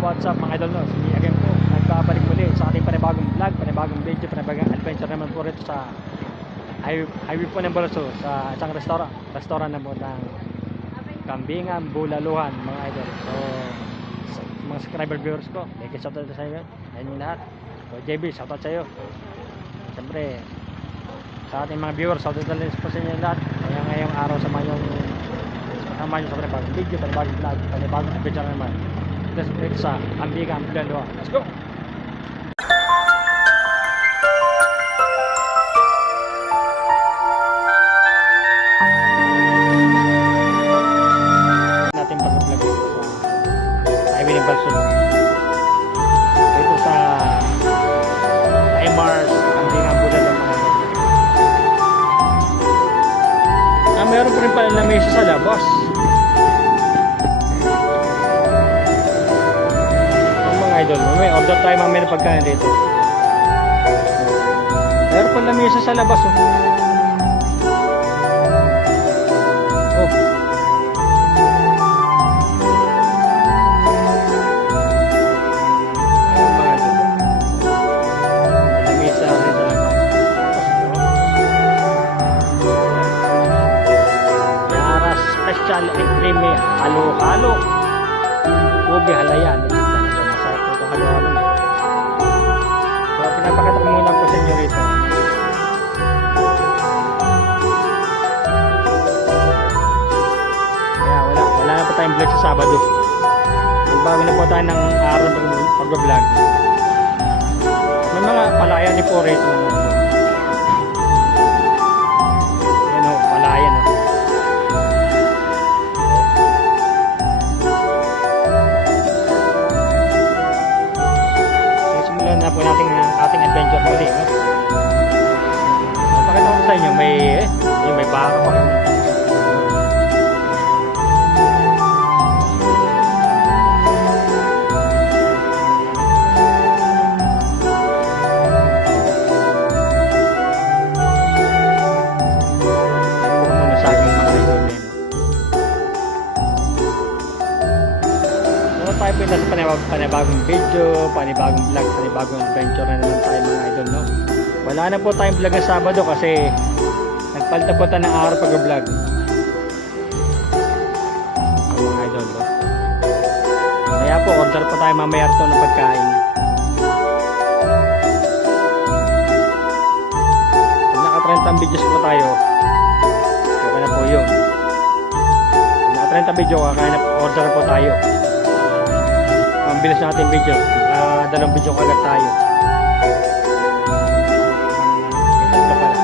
what's up mga idol, no? Si again po, nagkabalik muli sa ating panibagong vlog, panibagong video, panibagong adventure naman po rito sa highway po ng Balso, sa isang restaurant na po ng Kambingan, Bulaluhan mga idol. So sa mga subscriber viewers ko, shoutout sa inyo, ayun yung lahat. So JB, shoutout sa iyo. Siyempre sa ating mga viewers, shoutout sa inyo lahat. Kaya ngayong araw sa yung naman yung sa panibagong video, panibagong vlog, panibagong adventure naman. Let's break sa Kambingan, Bulaluhan. Let's go! Natin pag-vlog dito sa highway ng Balso. Dito sa MRs, Kambingan, Bulaluhan. Meron po rin pala na mesa sa labas. Mga idol, may order tayo mamaya na pagkain dito. Meron pala mesa sa labas. Oh. Ayan mga idol. May mesa rin sa labas. Special Extreme halo-halo ubi halayan. Masarap po itong halo-halo. So pinapakita ko muna po sa inyo rito. Kaya wala na po tayong vlog sa Sabado. Bago na po tayo ng araw pag-vlog. May mga palayan ni po rito. Ayan o, palayan o. Na po natin ating adventure muli, no? Pakita ko sa inyo, may baka pa. Tayo po sa panibagong video, panibagong vlog, panibagong adventure na naman tayo mga idol, no? Wala na po tayong vlog ng Sabado kasi nagpalta po tayo ng araw pag-vlog. Mga idol, no? Kaya po, order po tayo mamaya ito ng pagkain. Pag naka-30 videos po tayo, okay na po yun. Pag naka-30 video, kaya na order po tayo. Ang bilis natin video, dalawang video kagat tayo. Ito pala.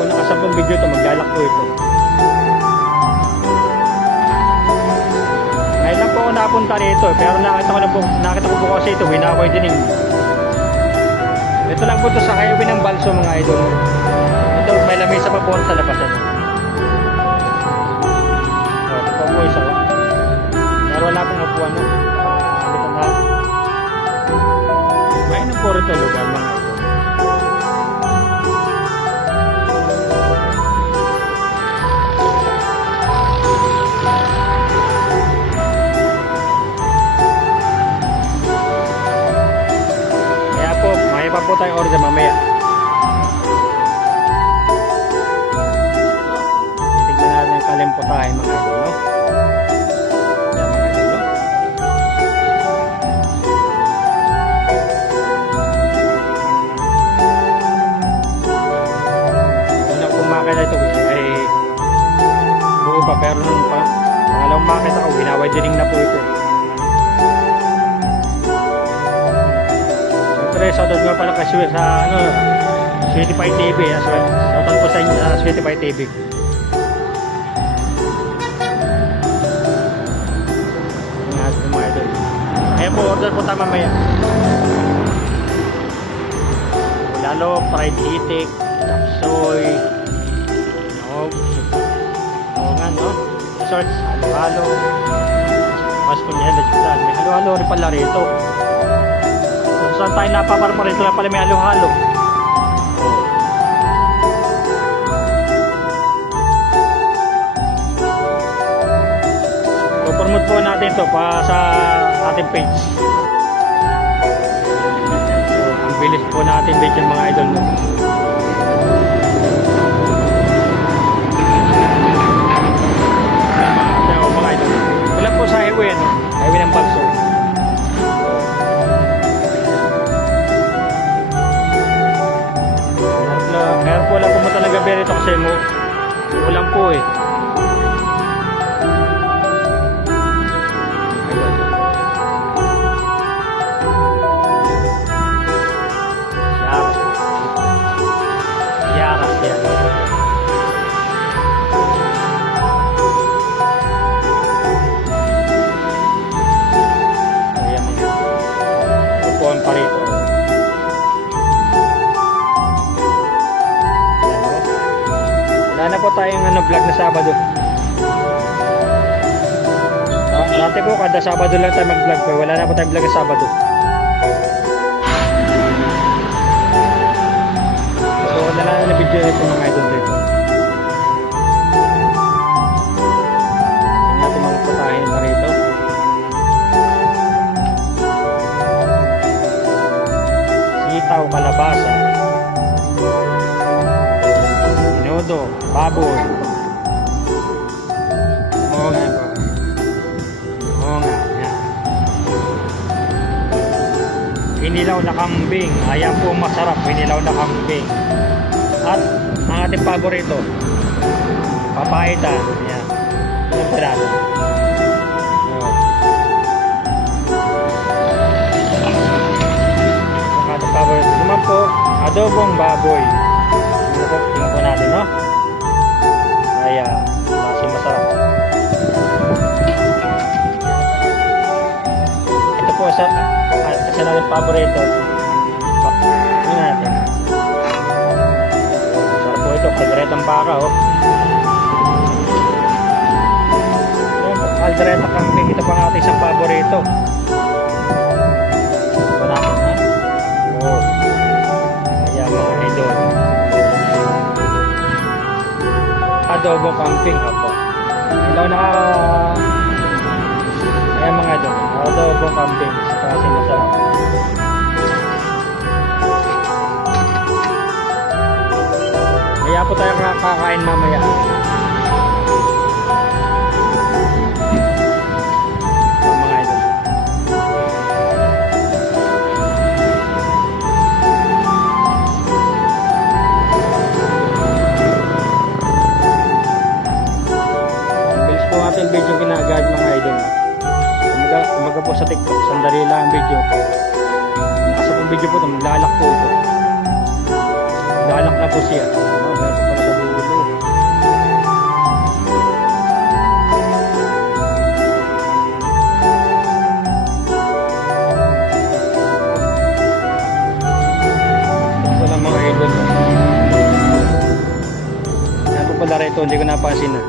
Kung naka-10 video ito, maglalak po ito. Ngayon lang po ako napunta rito, pero nakita ko po kasi ito, Winakoy Dining. Ito lang po ito sa highway ng Balso mga idol. Ito, may lamesa pa po sa labasan. Ito po isa. Pero wala pong upuan, no? May nang po rito lugar mga ito. Kaya po, may pa po tayong order mamaya. Titignan natin yung kalimputahe mga ito, no? Kaya ito ay buo pa, pero nung pangalawang makita ko, Winakoy Dining na po ito. Siyempre, shoutout nga pala kasi sa Sweetie Pie TV. Shoutout po sa inyo sa Sweetie Pie TV. Mga idol. Ayan po, order po tayo mamaya. Lalo, fried itik, tapsoy, nga, no? Shorts, halo-halo. Mas kunyela, dyan. May halo-halo rin pala rito. Kung saan tayo napaparma rito na pala may halo-halo. promote po natin to pa sa ating page. Ang bilis po natin video mga idol mo. Mga idol. Wala po sa highway, no? Highway ng Balso. Meron po lang pumunta ng gabi rito kasi mo ulan po eh. Wala na po tayong vlog na Sabado. Dati po kada Sabado lang tayo mag-vlog po. Wala na po tayong vlog na Sabado. So wala na video ito mga idol dito. Hindi natin mga putahin pa rito. Sitaw, kalabasa, inodo, baboy. Oo nga po. Oo nga. Yan. Inilaw na kambing. Ayan po masarap. Inilaw na kambing. At ang ating paborito, papayta. Ayan. Ang piraso. Ang ating paborito naman po, adobong baboy. Tingnan po natin, no? Ayan. Masarap. Ito po sa natin paborito. Tingnan natin. Masarap po ito. Kalderetang baka, oh. Kaldereta kambing. Ito po ang ating isang paborito. Ito natin, ha? Oh. Ayan, mga idol. Adobo kambing po. Ilaw na ayan mga idol. Adobo kambing. Kasi masarap. Kaya po tayo kakain mamaya. Mga idol. Ating video ginagad mga idol. Umaga po sa TikTok, sandali lang ang video. Nasa pong video po ito, maglalak po ito. Lalak na po siya. Meron po pala sa dulo. Ito lang mga idol. Yan po pala rito, hindi ko napansin na.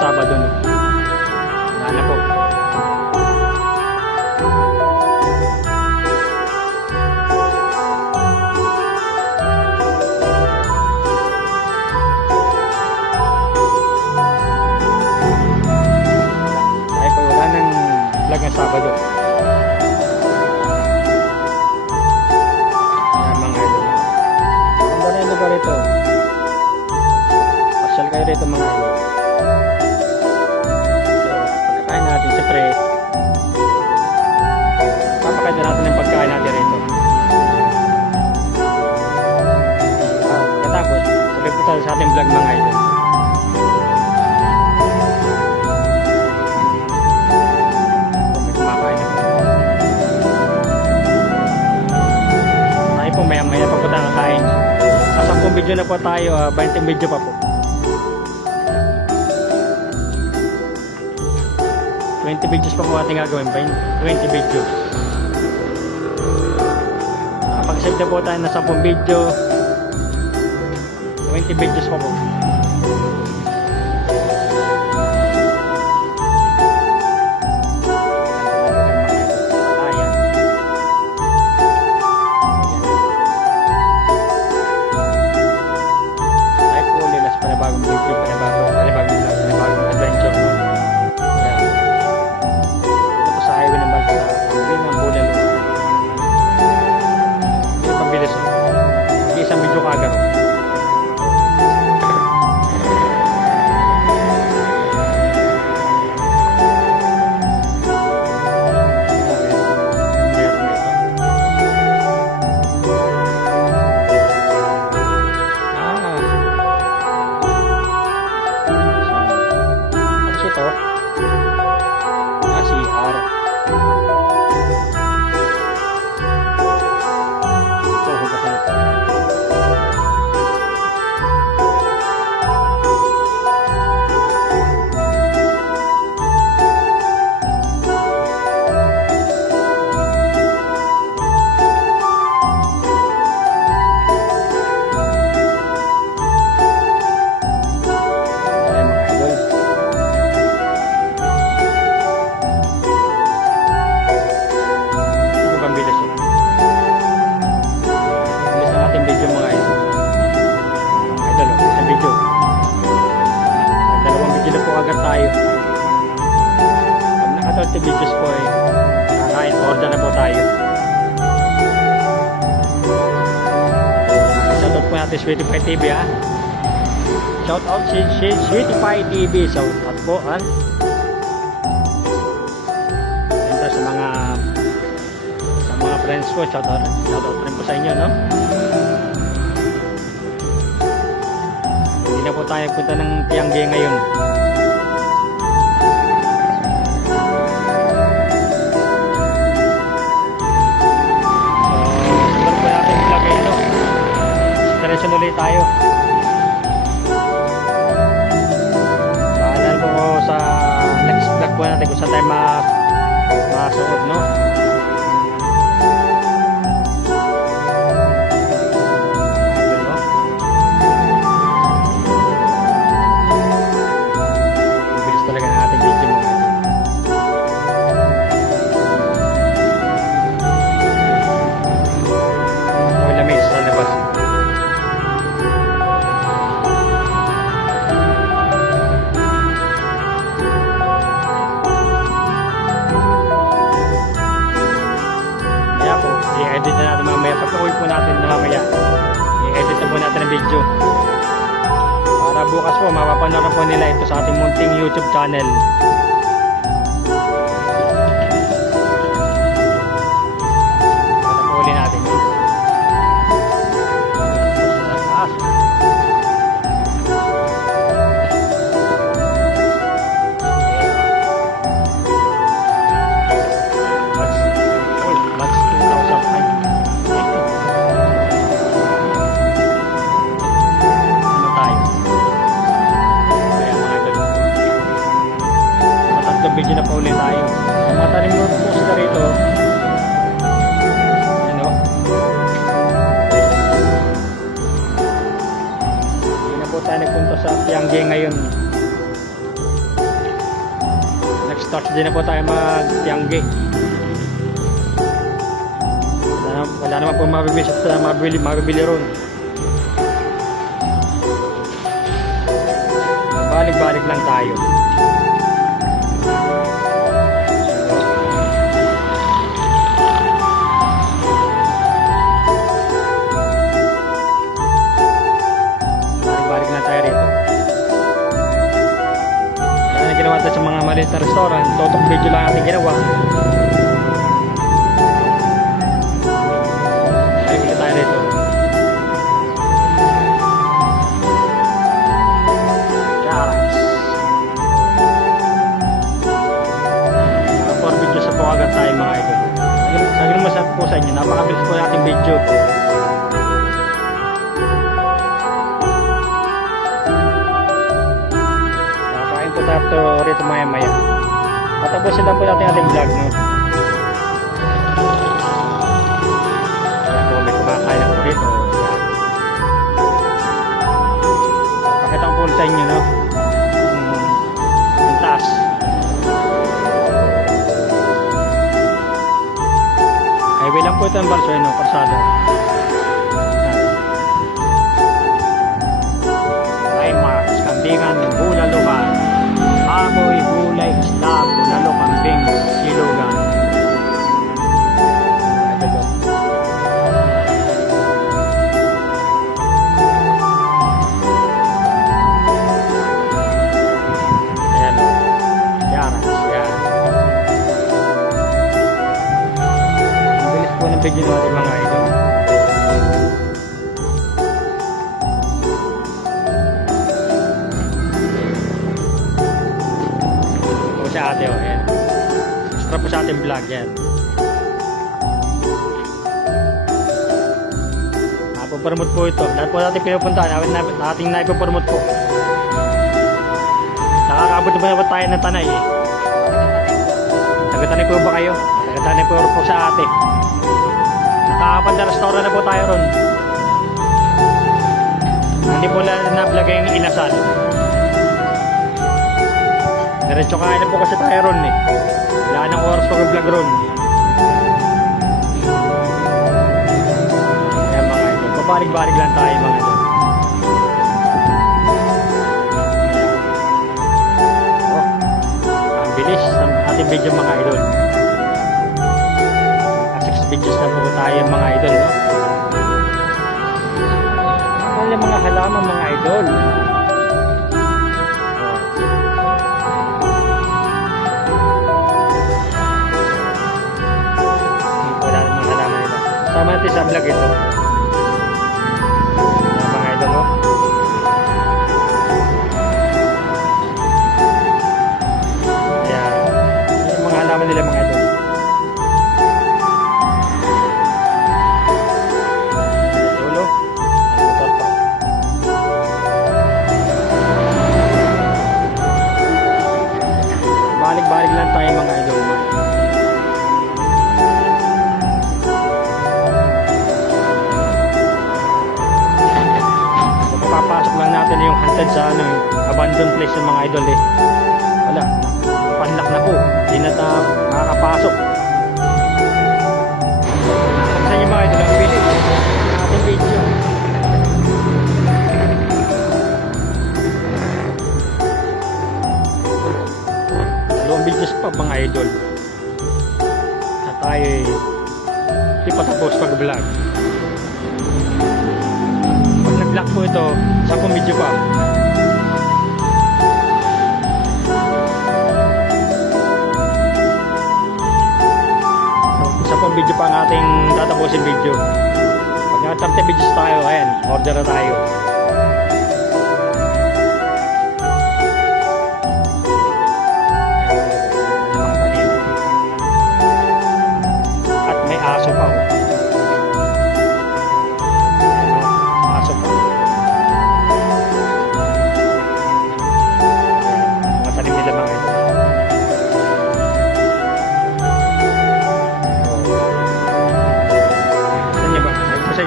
Sabado no. Wala na po. Tayo po wala nang vlog ng Sabado. Ayan mga idol. Ang dami yung lugar ito. Pasyal kayo rito mga idol. video na po tayo, 20 video pa po. 20 videos pa po ating gagawin, 20 videos. Pag-save na po tayo na 10 video, 20 videos pa po. Panibagong video, panibagong adventure, no? Ayan. Ito po sa highway ng Balsa, ang ng Bulalo. Ito pabilis, no? Isang video kagad. Videos po kakain, order na po tayo. Shoutout po natin Sweetie Pie TV, ha. Shoutout si Sweetie Pie TV. Shoutout po, ha. Siyempre sa mga friends ko, shoutout rin po sa inyo, no. Hindi na po tayo punta ng Tiangge ngayon. Diretso ulit tayo. Paalam po sa next vlog po natin kung saan tayo masuot, no? Bilis talaga ng ating video mo. May lamig sa labas. I-edit na natin mamaya. Pag-uwi po natin na mamaya, i-edit na po natin ang video para bukas po mapapanood po nila ito sa ating munting YouTube channel. Para po uli natin video na pa ulit tayo. Matalim mo po sila rito. Ano? Hindi na po tayo nagpunta sa Tiangge ngayon. Nag-start din na po tayo mag-Tiangge. Wala naman po mabibili ron. Balik-balik lang tayo. Ginawa tayo sa mga maliit na restaurant, totok video lang natin ginawa. Balik na tayo rito. Charles. 4 videos na po agad tayo mga idol. Sagin mo sa po sa inyo, napakabilis po natin video. rito maya maya. Patapusin lang po natin ating vlog, no? Ayan po, may kumakain ako rito. Pakita ko po sa inyo, no? Yung taas. Highway lang po ito ang Balsoy, no? Karsada. Ay, Mars, Kambingan, Bulalukan, Amoy, Gulay, Isla, Bulalo, Kambing, Silugan. Ayan o. Yaras, yan. Ang bilis po ng video natin mga idol. Sa ate, oh, yan. Extra po sa ating vlog, yan. Napopromote po ito. Lahat po natin pinupuntahan, nating naipopromote po. Nakakabot ba na tayo ng Tanay, eh? Taga-Tanay po ba kayo? Taga-Tanay po sa ate. Nakakapan na restaurant na po tayo ron. Hindi po na-vlog yung inasal. Diretso kain na po kasi tayo ron, eh. Wala nang oras pag vlog ron. Ayan mga idol. Pabalig-balig lang tayo mga idol. Oh, ang bilis ng ating video mga idol. 6 videos na po tayo mga idol, no? Ano yung mga halaman mga idol? Sama natin sa vlog ito. Ayan mga idol, no? Ayan. Yung mga halaman nila mga idol. Ulo. Motor pa. Balik-balik lang tayo mga idol, no? Papasok lang natin yung haunted sa ano, abandoned place ng mga idol, eh. Wala, panlock na po. Hindi na makakapasok. Saan yung mga idol ang pili ng ating video? Dalawang videos pa mga idol. At tayo hindi pa tapos pag-vlog. Vlog po ito, 10 video pa. So, 10 video pa ang ating tatapusin video. Pag nga 30 videos tayo, ayan, order na tayo. At may aso pa, oh.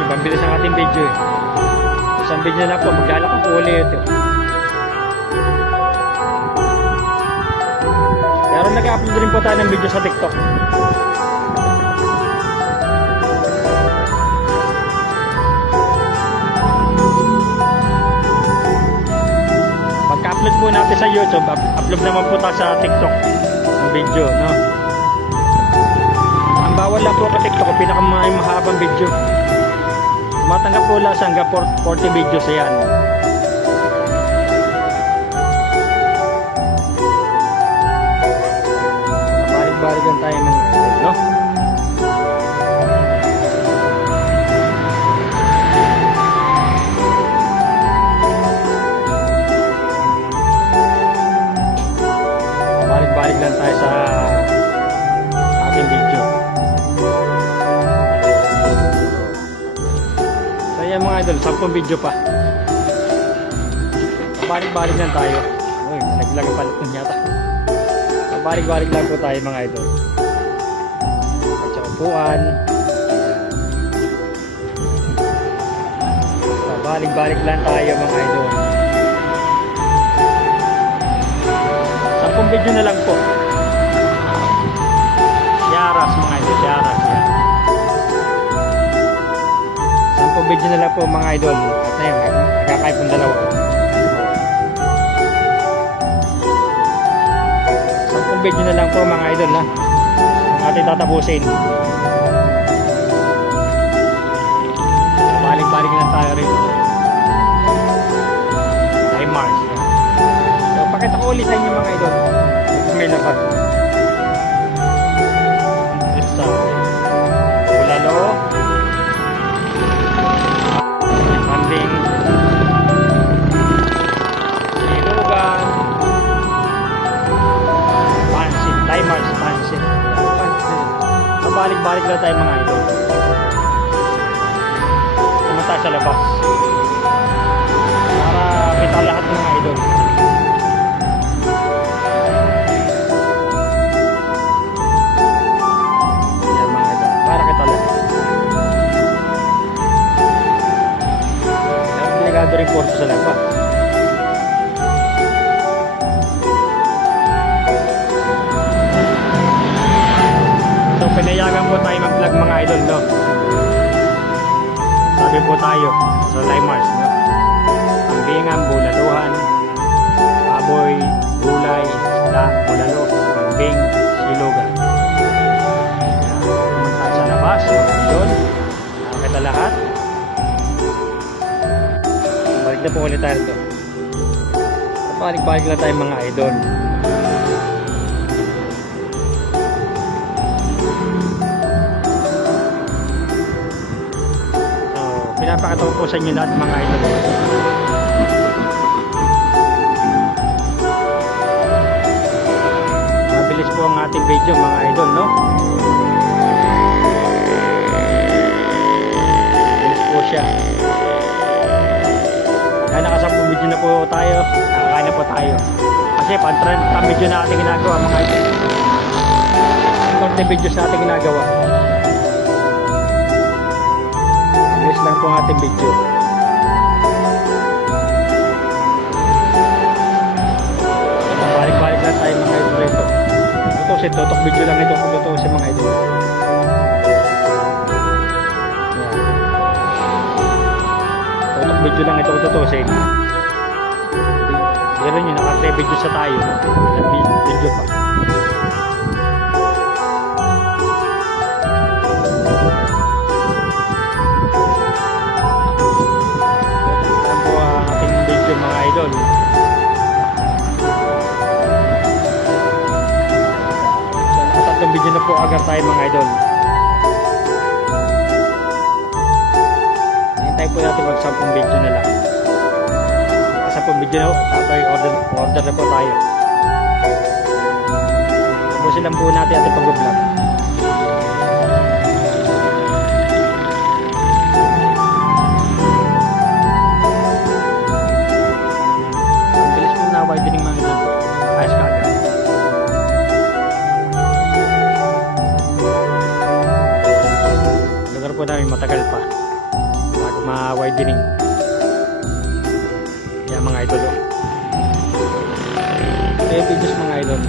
Pambilis ang ating video, eh. Isang video na po, maglalakad po ulit ito. Pero nag-upload rin po tayo ng video sa TikTok. Pagka-upload po natin sa YouTube, upload naman po tayo sa TikTok ng video, no? Ang bawal lang po sa TikTok, pinakamahabang video. Matanggap po lang sa hanggang 40 videos yan. Balik-balikan tayo mga idol, no? Balik-balik lang tayo sa ating video. Ayan mga idol, 10 video pa. Balik-balik lang tayo. Uy, Naglag ang palit yata. Balik-balik lang po tayo mga idol. At sa upuan. Balik-balik lang tayo mga idol. 10 video na lang po. Yaras mga idol, yaras yan. 10 video na lang po mga idol. At na yun, nagkakaip ng dalawa. 10 video na lang po mga idol na ang ating tatapusin. Balik-balik lang tayo rito. Tayo Mars. So, pakita ko ulit sa inyo mga idol. May lapad. Sa Bulalo. Sanding. Silugan. Pansit. Tayo Mars. Pansit. Balik-balik lang tayo mga idol. Pumunta sa labas. Para kita lahat ng mga idol. Yan mga idol. Para kita lahat. Pero delikado rin po sa labas. So pinayagan po tayo mag-vlog mga idol, no? Sabi po tayo sa Limars, no? Ambingan, bulaluhan, baboy, gulay, isda, bulalo, ambing, silugan. Pumunta sa labas, doon, nakakita lahat. Balik na po ulit tayo ito. Balik-balik lang tayo mga idol. Pinapakita ko po sa inyo lahat mga idol. Mabilis po ang ating video mga idol, no? Mabilis po siya. Kaya nakasampung video na po tayo. Nakakain na po tayo. Kasi pang-trend ang video na ating ginagawa mga idol. Konti videos na ating ginagawa. Bilis lang po ang ating video. Balik-balik lang tayo mga idol rito. Tutusin, tutok video lang ito kung tutusin mga idol. Tutok video lang ito kung tutusin. Pero nyo, naka-3 video sa tayo. Video pa. Mga idol. So, nakatatlong video na po agad tayo mga idol. Hintay po natin mag 10 video na lang. 10 video na, tapos order na po tayo. Tapusin lang po natin ating pag-vlog. Widening mga idol. Ayos ka agad. Lugar po namin matagal pa bago ma-widening. Kaya mga idol. Kaya videos mga idol.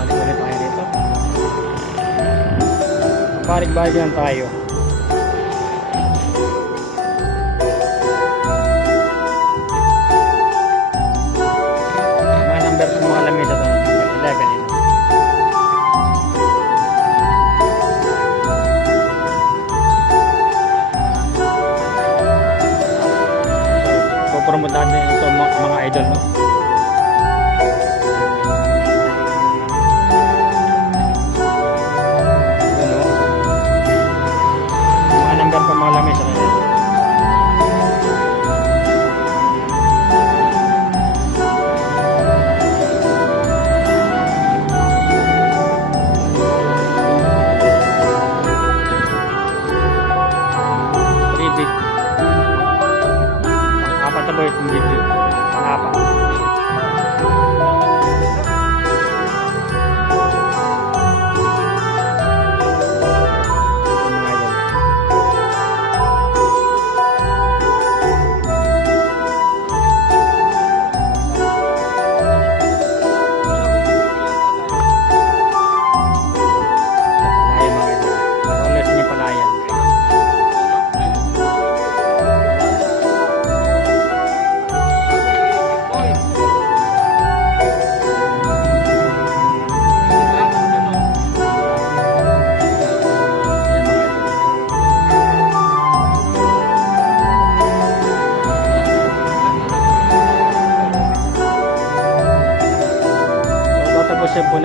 Balik-balik tayo rito. Balik-balik lang tayo. Mga lamesa ito. 11 ito. So, pupromotahan din ito mga idol, no? Ano?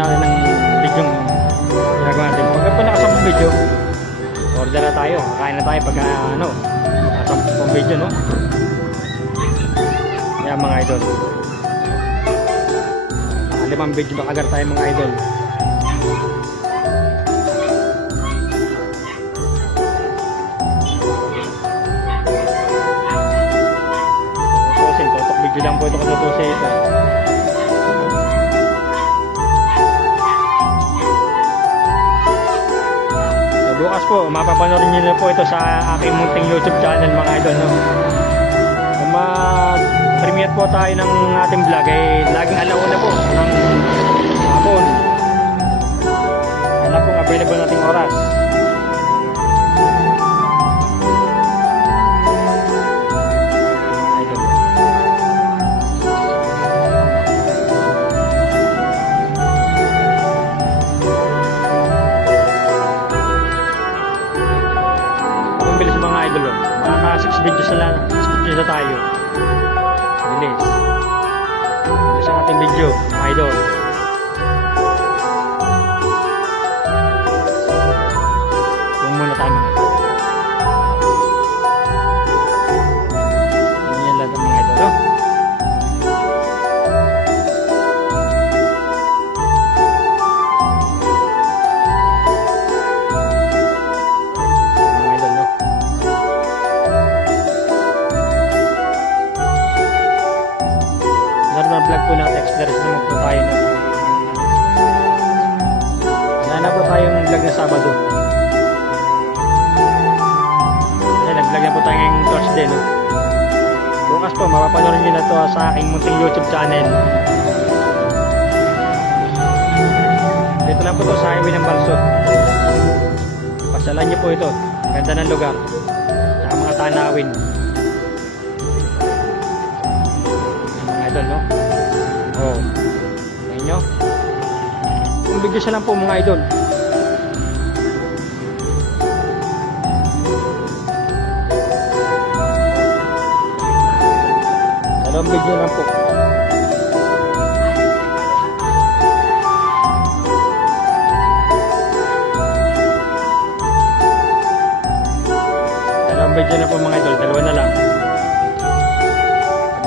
rin ng video ginagawa natin. Pagka po nakasampung video, order na tayo, kain na tayo pagka nakasampung video, no? Yan mga idol, 5 video na agad tayo mga idol. Totok video lang po ito kung tutusin ito. So, bukas po mapapanorin nyo na po ito sa aking munting YouTube channel mga idol, no? Kung mag-premiere po tayo ng ating vlog laging alauna po ng hapon. Yan na pong available nating oras. Bilis mga idol, mga 6 videos na lang, 6 videos na tayo. Bilis. Bilis ang ating video, mga idol. Huwag muna tayo mga idol. Yan lang mga idol, no? Vlog po natin, explores naman po tayo, no? Sana po tayong vlog na Sabado. Nag-vlog na po tayo ngayong Thursday, no? Bukas po mapapanorin nyo na to sa aking munting YouTube channel. Dito lang po to sa highway ng Balsod. Pasyalan nyo po ito, ganda ng lugar sa mga tanawin, mga idol, no? Oh, ayun nyo. Kung video siya lang po mga idol. Dalawang video lang po. Dalawang video na po mga idol. Dalawa na lang.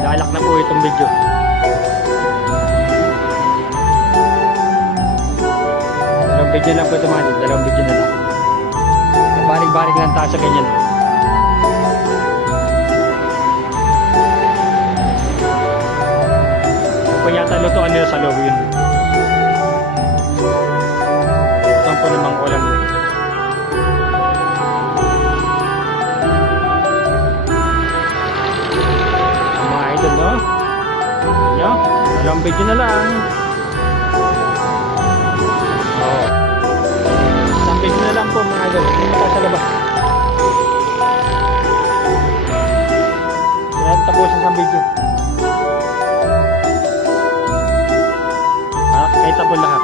Lalak na po itong video. Video lang po ito mga idol, dalawang video na lang. Barig-barig lang tayo sa ganyan. Kung yata lutuan nila sa loob yun. Ito po namang ulam. Mga idol, no? Yan, dalawang video na lang. Oh. Video na lang po mga idol, hindi na sa labas. Kaya tapusin sa video. Kahit tapon lahat.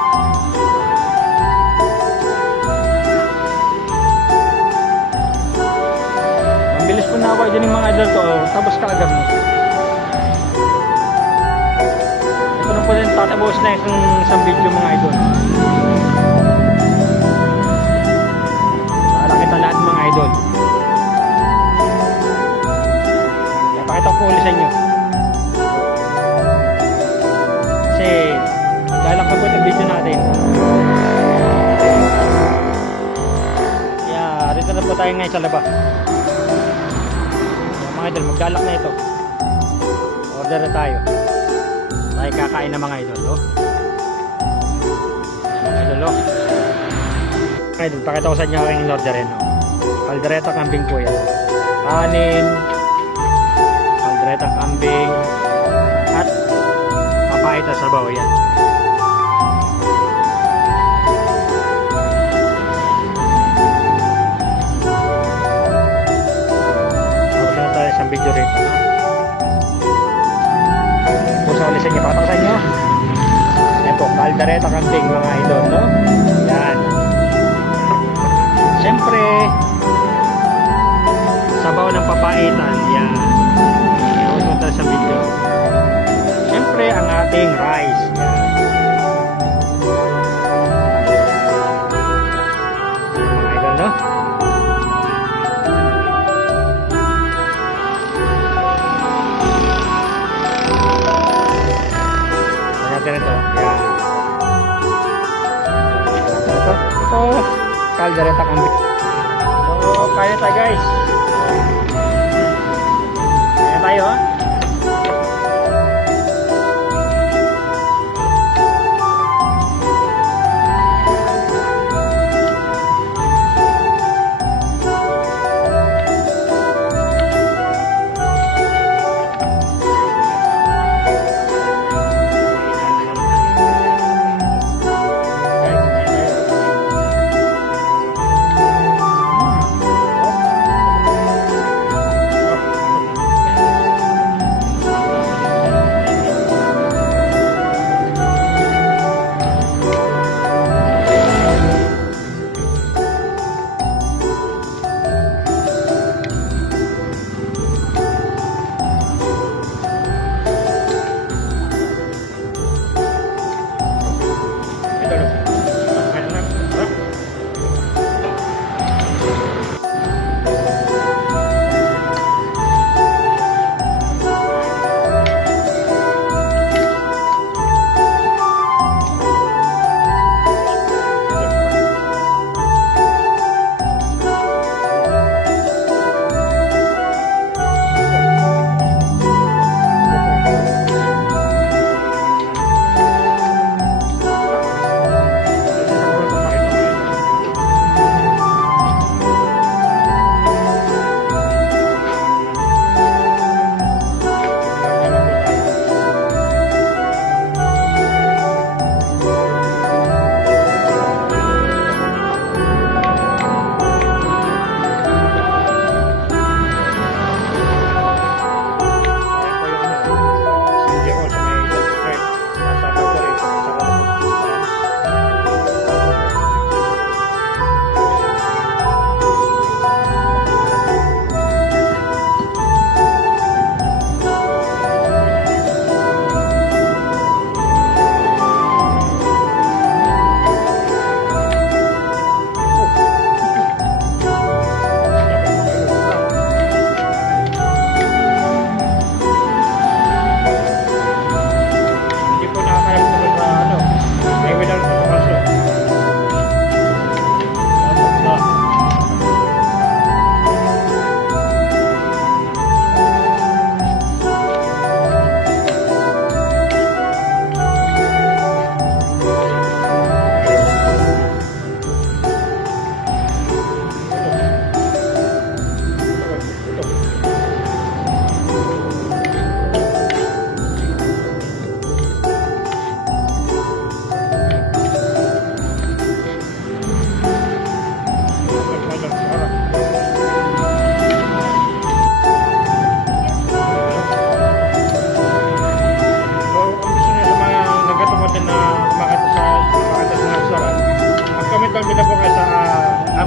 Ang bilis po na ako din yung mga idol to, tapos kaagad mo. Ito na po din tatapusin na isang video mga idol. Lahat mga idol. Pakita ko ulit sa inyo. Kasi dahil ako po itong video natin. Kaya rito na po tayo ngayon sa labas. Mga idol, maglalak na ito. Order na tayo. Tayo kakain na mga idol, oh. Mga idol, oh. Mga idol, pakita ko sa inyo aking orderin, oh. Caldereta kambing po yan. Kanin, caldereta kambing, at papayta sabaw yan. Tapos na tayo isang video rito. Pusa ulit sa inyo, pakita ko sa inyo. Yan po, caldereta kambing mga idol, no? Yan. Siyempre, sabaw ng papaitan, yan. Iyon mo tayo sa video. Siyempre, ang ating rice, yan. Caldereta Cambio. So, kaya tayo guys. Kaya tayo ha.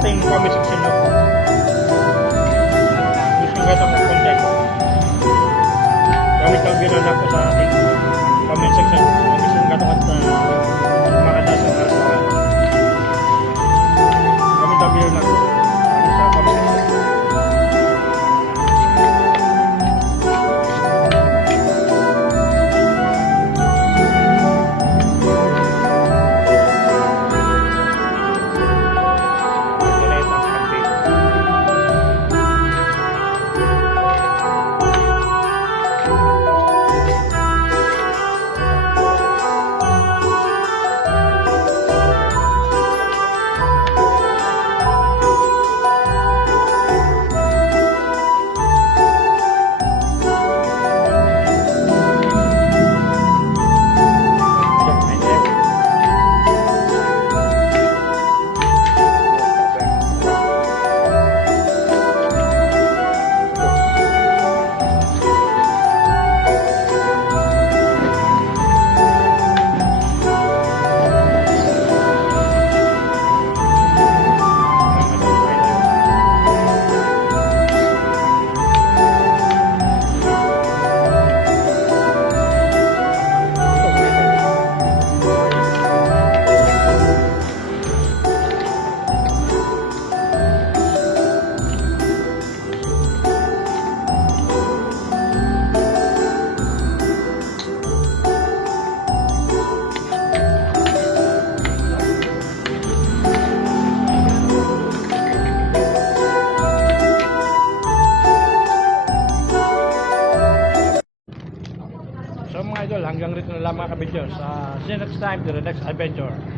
ating comment section nyo. Gusto nyo ito ng content. Comment lang binala ko sa ating comment section. Gusto nyo ito at makata sa restaurant. Comment lang binala ko sa comment section. See you next time to the next adventure.